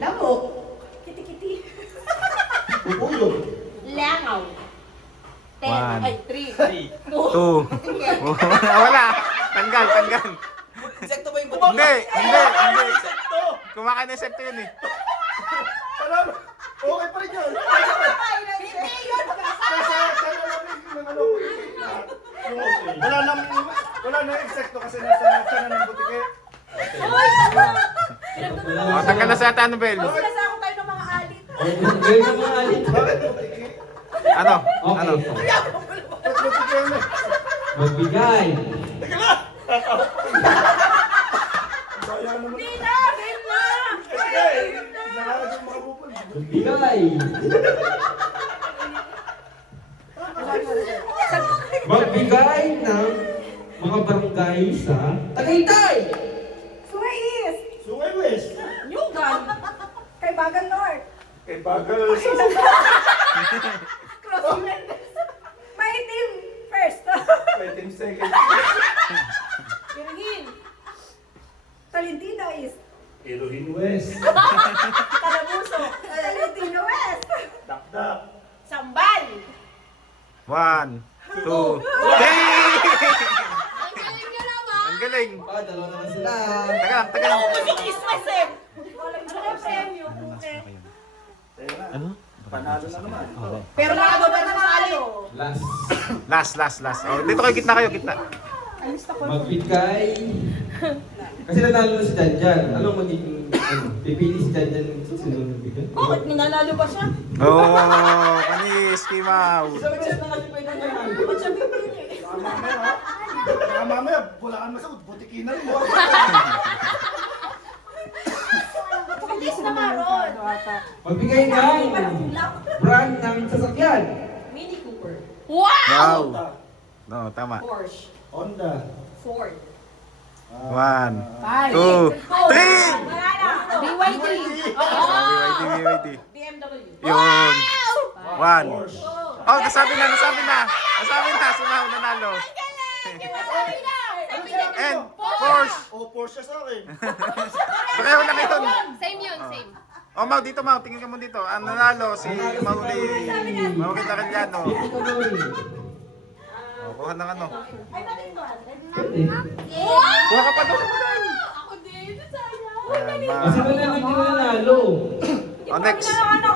Lamok. Kiti-kiti. Bubuyog. Langaw. 1, 3. 2. Wala. Tanggal. Insekto ba yung Hindi. Insekto. Kumakain ng insekto yun eh. Alam, okay pa rin yun. Hindi yun. Wala nang insekto kasi nasa tiyan ng butike. O, tanggal na sa ata, Annabel. Sinasako tayo ng mga alit. Gawin ka mga alit. Bakit butike? Ano? Okay. Ano? Ba't butike yun eh? Magbigay. Sayang naman. Hindi na. Game na. Nakakagay yung mga bupol. Magbigay. Magbigay ng mga barangay sa Tagaytay. Suwais. Sungay West. Nyugan. Kay Bagal North. Kay Bagal. Cross Mendes. Maitim. First. Kay Team Second. Kirgin. Talintina East. Ilohin West. Calabuso. Talintina West. Dakdak. Sambal. 1, 2, 3. Ang galing. Dalawa naman sila. Taga lang. Christmas eh. Walang premyo. Ano? Panalo na naman. Pero nakagawa pa sa salo. Last. Oh, dito kayo, gitna. Magbigay. Kasi nanalo na si Janjan. Anong magiging pipili si Janjan ng susunod na bigay? Bakit nanalo ba siya? Oh, panis, Kimaw. Isang beses na kasi pwede na yan. Ba't siya pipili? Mamaya, bulaan masagot. Butiki na rin. Bilis na maron. Magbigay ng brand ng sasakyan. Mini Cooper. Wow. No, tama. Porsche. Honda. Ford. 1, 2, 3. BYD. BYD. BMW. Yun. 1. Porsche. Oh, nasabi na. Sumaw, nanalo. And, Porsche. Oh, Porsche sa akin. Pareho lang yun. Same yun, same. Oh, Mau, dito, Mau. Tingin ka mo dito. Ang nanalo, si Mauli. Mauli Carigliano. Pili ka gawin. Oh, kuha ng ano. Ay, bakit ba? Kuha ka pa doon. Ako din, sayang. Ayan, Kasi wala nang nanalo. Oh, next. Ano